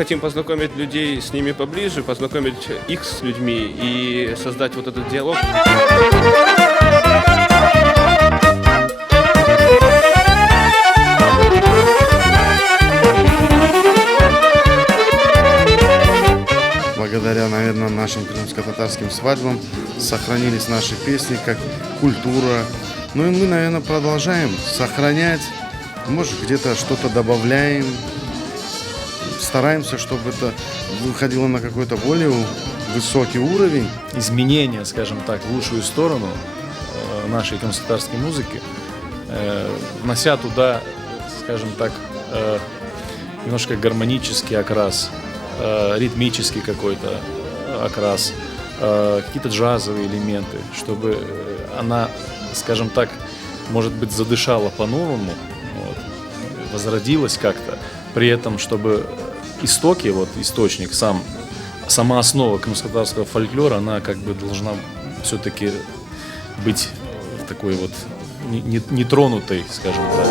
хотим познакомить людей с ними поближе, познакомить их с людьми и создать вот этот диалог. Благодаря, наверное, нашим крымско-татарским свадьбам сохранились наши песни как культура. Ну и мы, наверное, продолжаем сохранять, может, где-то что-то добавляем. Стараемся, чтобы это выходило на какой-то более высокий уровень. Изменения, скажем так, в лучшую сторону нашей крымско-татарской музыки, внося туда, скажем так, немножко гармонический окрас, ритмический какой-то окрас, какие-то джазовые элементы, чтобы она, скажем так, может быть, задышала по-новому, вот, возродилась как-то, при этом, чтобы истоки, вот источник, сама основа крымско-татарского фольклора, она как бы должна все-таки быть такой вот нетронутой, скажем так.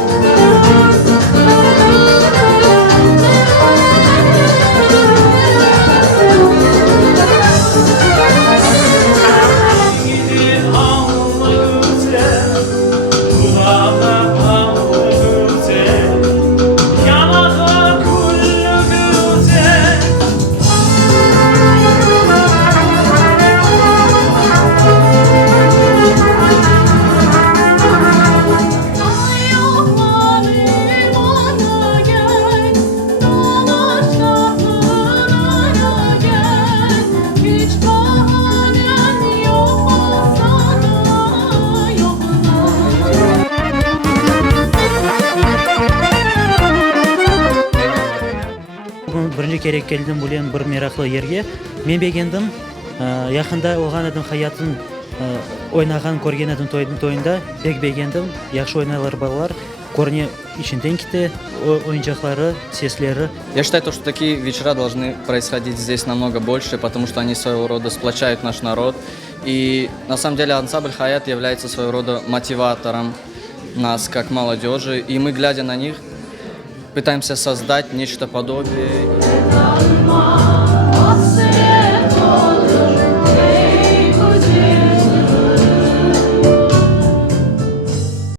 Бірінші керек келдім бұлен бір мерақлы ерге. Мен бегендім, яқында оған едім хаятын ойнаған көрген едім тойында. Бегендім, яқшы ойналар балалар, көріне ішінден кете, ойыншақтары, сеслері. Я считаю, что такие вечера должны происходить здесь намного больше, потому что они своего рода сплочают наш народ. И на самом деле ансамбль «Хаят» является своего рода мотиватором нас, как молодежи. И мы, глядя на них, пытаемся создать нечто подобие.